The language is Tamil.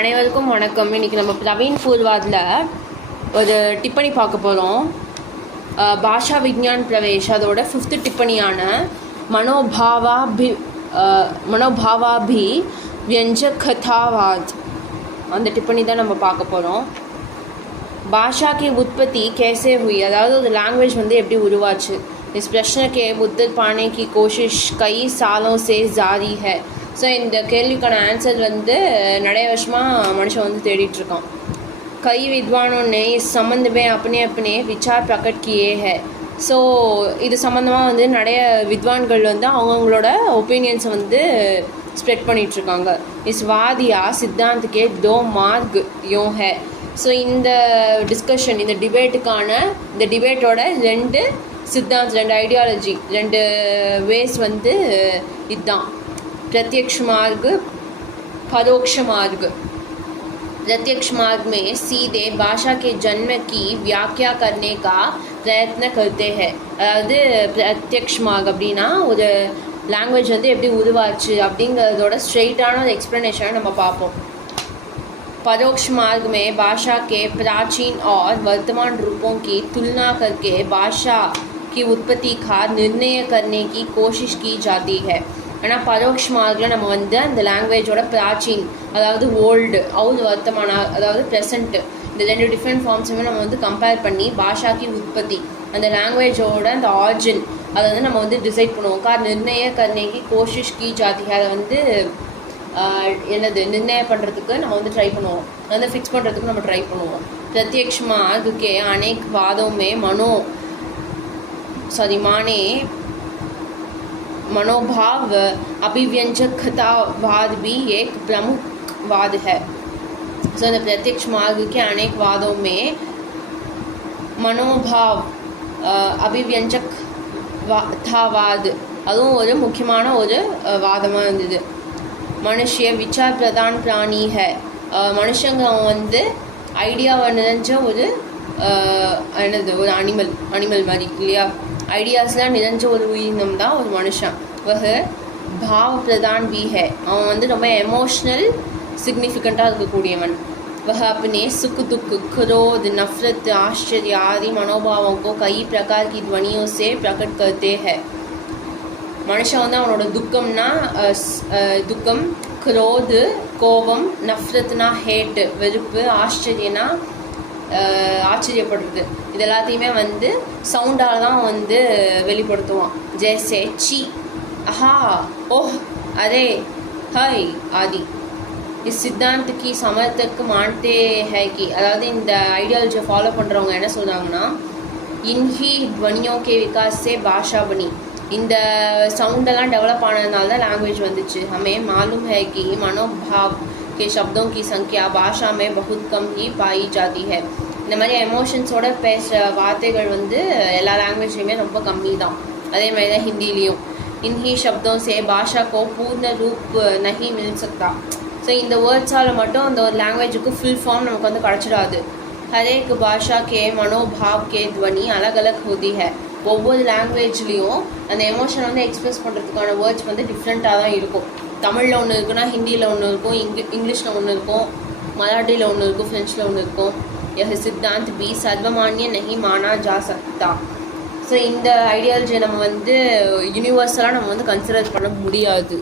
அனைவருக்கும் வணக்கம். இன்றைக்கி நம்ம பிரவீன் பூர்வாதில் ஒரு டிப்பணி பார்க்க போகிறோம். பாஷா விஞ்ஞான் பிரவேஷ் அதோட 5th டிப்பணியான மனோபாவாபி व्यंजकथावाद அந்த டிப்பணி தான் நம்ம பார்க்க போகிறோம். பாஷா की उत्पत्ति कैसे हुई, அதாவது ஒரு லாங்குவேஜ் எப்படி உருவாச்சு. इस प्रश्न के उत्तर पाने की कोशिश कई सालों से जारी है. ஸோ இந்த கேள்விக்கான ஆன்சர் நிறைய வருஷமாக மனுஷன் தேடிட்டுருக்கான். कई विद्वानों ने इस संबंध में अपने अपने विचार प्रकट किए हैं. ஸோ இது சம்மந்தமாக நிறைய வித்வான்கள் அவங்கவுங்களோட ஒப்பீனியன்ஸை ஸ்ப்ரெட் பண்ணிகிட்ருக்காங்க. इस वाद या सिद्धांत के 2 मार्ग यूँ है. ஸோ இந்த டிஸ்கஷன், இந்த டிபேட்டோட 2 சித்தாந்த், 2 ஐடியாலஜி, 2 வேஸ் இதுதான். प्रत्यक्ष मार्ग, परोक्ष मार्ग. प्रत्यक्ष मार्ग में सीधे भाषा के जन्म की व्याख्या करने का प्रयत्न करते हैं. अதாவது प्रत्यक्ष मार्ग அப்படின்னா ஒரு லாங்குவேஜ் எப்படி உருவாச்சு அப்படிங்கிறதோட ஸ்ட்ரெயிட்டான ஒரு எக்ஸ்ப்ளனேஷனை நம்ம பார்ப்போம். परोक्ष मार्ग में भाषा के प्राचीन और वर्तमान रूपों की तुलना करके भाषा की उत्पत्ति का निर्णय करने की कोशिश की जाती है. ஆனால் பரோக்ஷ் மார்க்கில் நம்ம அந்த லாங்குவேஜோட பிராச்சீன், அதாவது ஓல்டு, அவுல் வர்த்தமான, அதாவது ப்ரெசண்ட்டு, இந்த 2 டிஃப்ரெண்ட் ஃபார்ம்ஸுமே நம்ம கம்பேர் பண்ணி பாஷாக்கி உற்பத்தி, அந்த லாங்குவேஜோட அந்த ஆரிஜின் அதை நம்ம டிசைட் பண்ணுவோம். நிர்ணய கர்னேகி கோஷிஷ் கி ஜாதி, அதை நிர்ணயம் பண்ணுறதுக்கு நம்ம ட்ரை பண்ணுவோம், ஃபிக்ஸ் பண்ணுறதுக்கு நம்ம ட்ரை பண்ணுவோம். प्रत्यक्ष मार्ग के अनेक वादों में माने मनोभाव अभिव्यंजकतावाद भी एक प्रमुख वाद है. सो प्रत्यक्ष मार्ग के अनेक वादों में मनोभाव अभिव्यंजकतावाद அதுவும் ஒரு முக்கியமான ஒரு வாதமாக இருந்தது. மனுஷிய விசார் பிரதான் பிராணி है. மனுஷங்க ஐடியாவை நிறைஞ்ச ஒரு ஒரு அனிமல் மாதிரி இல்லையா, ஐடியாஸ்லாம் நிறைஞ்ச ஒரு உயிரினம் தான் ஒரு மனுஷன். வக பாவ பிரதான் भी है. அவன் ரொம்ப எமோஷ்னல் सिग्निफिकेंटाக இருக்கக்கூடியவன். वह अपने सुख दुख, क्रोध, नफरत, आश्चर्य आदि मनोभावों को कई प्रकार की ध्वनियों से प्रकट करते हैं. மனுஷன் அவனோட துக்கம், क्रोध கோபம், நஃப்ரத்னா ஹேட் வெறுப்பு, ஆச்சரியனா ஆச்சரியப்படுறது, இது எல்லாத்தையுமே சவுண்டால் தான் வெளிப்படுத்துவான். ஜெய்சே சி, அஹா, ஓஹ், அரே, ஹை ஆதி. இஸ் சித்தாந்த் கி சமர்த்தக்கு மான்தே ஹை கி, அதாவது இந்த ஐடியாலஜியை ஃபாலோ பண்ணுறவங்க என்ன சொல்கிறாங்கன்னா, இன்ஹி துவனியோ கே விகாஸ் சே பாஷா பனி, இந்த சவுண்டெல்லாம் டெவலப் ஆனதுனால தான் லாங்குவேஜ் வந்துச்சு. हमें मालूम है कि मनोभाव के शब्दों की संख्या भाषा में बहुत कम ही पाई जाती है. இந்த மாதிரி எமோஷன்ஸோட பேசுகிற வார்த்தைகள் எல்லா லாங்குவேஜ்லேயுமே ரொம்ப கம்மி தான். அதே மாதிரி தான் ஹிந்திலையும். इन्हीं शब्दों से भाषा को पूर्ण रूप नहीं मिल सकता. ஸோ இந்த வேர்ட்ஸால் மட்டும் அந்த ஒரு லாங்குவேஜுக்கு ஃபுல் ஃபார்ம் நமக்கு கிடச்சிடாது. हर एक भाषा के मनोभाव के ध्वनि अलग अलग होती है. ஒவ்வொரு லாங்குவேஜ்லேயும் அந்த எமோஷனை எக்ஸ்ப்ரெஸ் பண்ணுறதுக்கான வேர்ட்ஸ் டிஃப்ரெண்ட்டாக தான் இருக்கும். தமிழில் ஒன்று இருக்குன்னா ஹிந்தியில் ஒன்று இருக்கும், இங்கிலீஷில் ஒன்று இருக்கும், மராட்டியில் ஒன்று இருக்கும், ஃப்ரெஞ்சில் ஒன்று இருக்கும். यह सिद्धांत भी सर्वमान्य नहीं माना जा सकता. ஸோ இந்த ஐடியாலஜியை நம்ம யூனிவர்சலாக நம்ம கன்சிடர் பண்ண முடியாது.